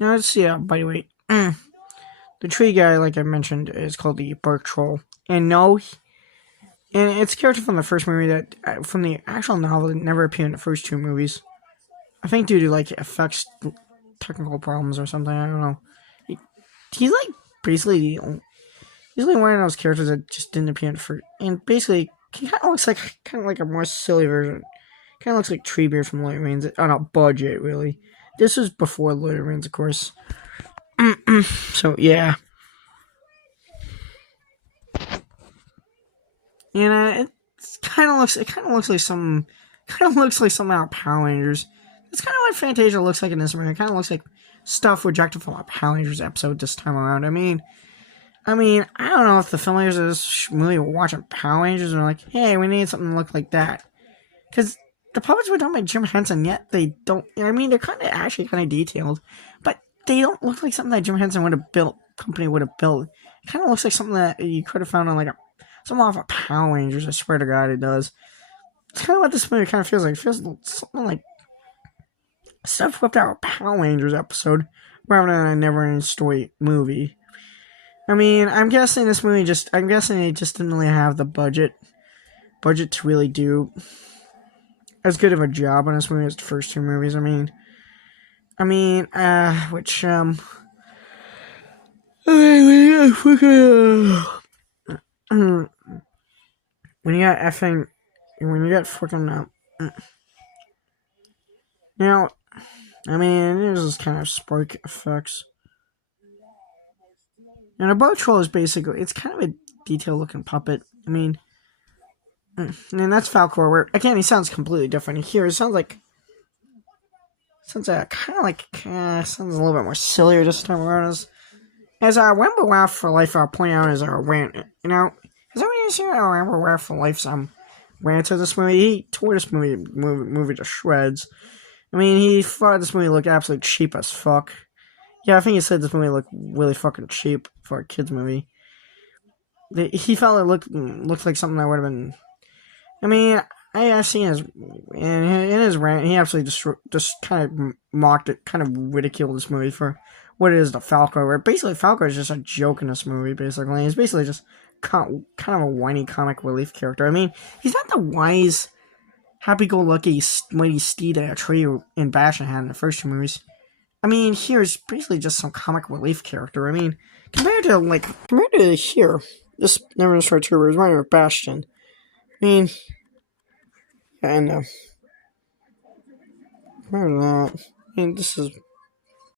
Now let's see. By the way, the tree guy, like I mentioned, is called the bark troll, and no, and it's a character from the first movie that from the actual novel that never appeared in the first two movies. I think due to like effects, technical problems or something. I don't know. He, he's like basically he's like one of those characters that just didn't appear in the first, and basically he kind of like a more silly version. Kind of looks like Treebeard from Lord of the Rings on a budget, really. This was before Lord of the Rings, of course. So yeah, and it kind of looks like something out of Power Rangers. That's kind of what Fantasia looks like in this movie. It kind of looks like stuff rejected from a Power Rangers episode this time around. I don't know if the filmmakers of this movie were watching Power Rangers and were like, hey, we need something to look like that. Because the puppets were done by Jim Henson, yet they don't. They're actually kind of detailed, but they don't look like something that Jim Henson would have built, company would have built. It kind of looks like something that you could have found on something off of Power Rangers. I swear to God, it does. It's kind of what this movie kind of feels like. It feels something like stuff whipped out of a Power Rangers episode rather than a never-ending story movie. I'm guessing it just didn't really have the budget to really do as good of a job on this movie as the first two movies. Which when you got effing, when you got freaking now, there's this kind of spark effects. And a bow troll is basically, it's kind of a detailed looking puppet. And that's Falcor, where, again, he sounds completely different. Here, it sounds a little bit more sillier this time around. As Remember Laugh for Life pointed out as our rant, has everyone seen Remember Laugh for Life's rant of this movie? He tore this movie to shreds. He thought this movie looked absolutely cheap as fuck. Yeah, I think he said this movie looked really fucking cheap for a kids movie. He felt it looked like something that would have been. I've seen in his rant, he absolutely just kind of mocked it, kind of ridiculed this movie for what it is to Falco. Where basically Falco is just a joke in this movie. Basically, he's basically just kind of a whiny comic relief character. He's not the wise, happy-go-lucky, mighty steed that Atreyu and Bastion had in the first two movies. Here's basically just some comic relief character. Compared to here, this Never Short Tour is running with Bastion. And compared to that, this is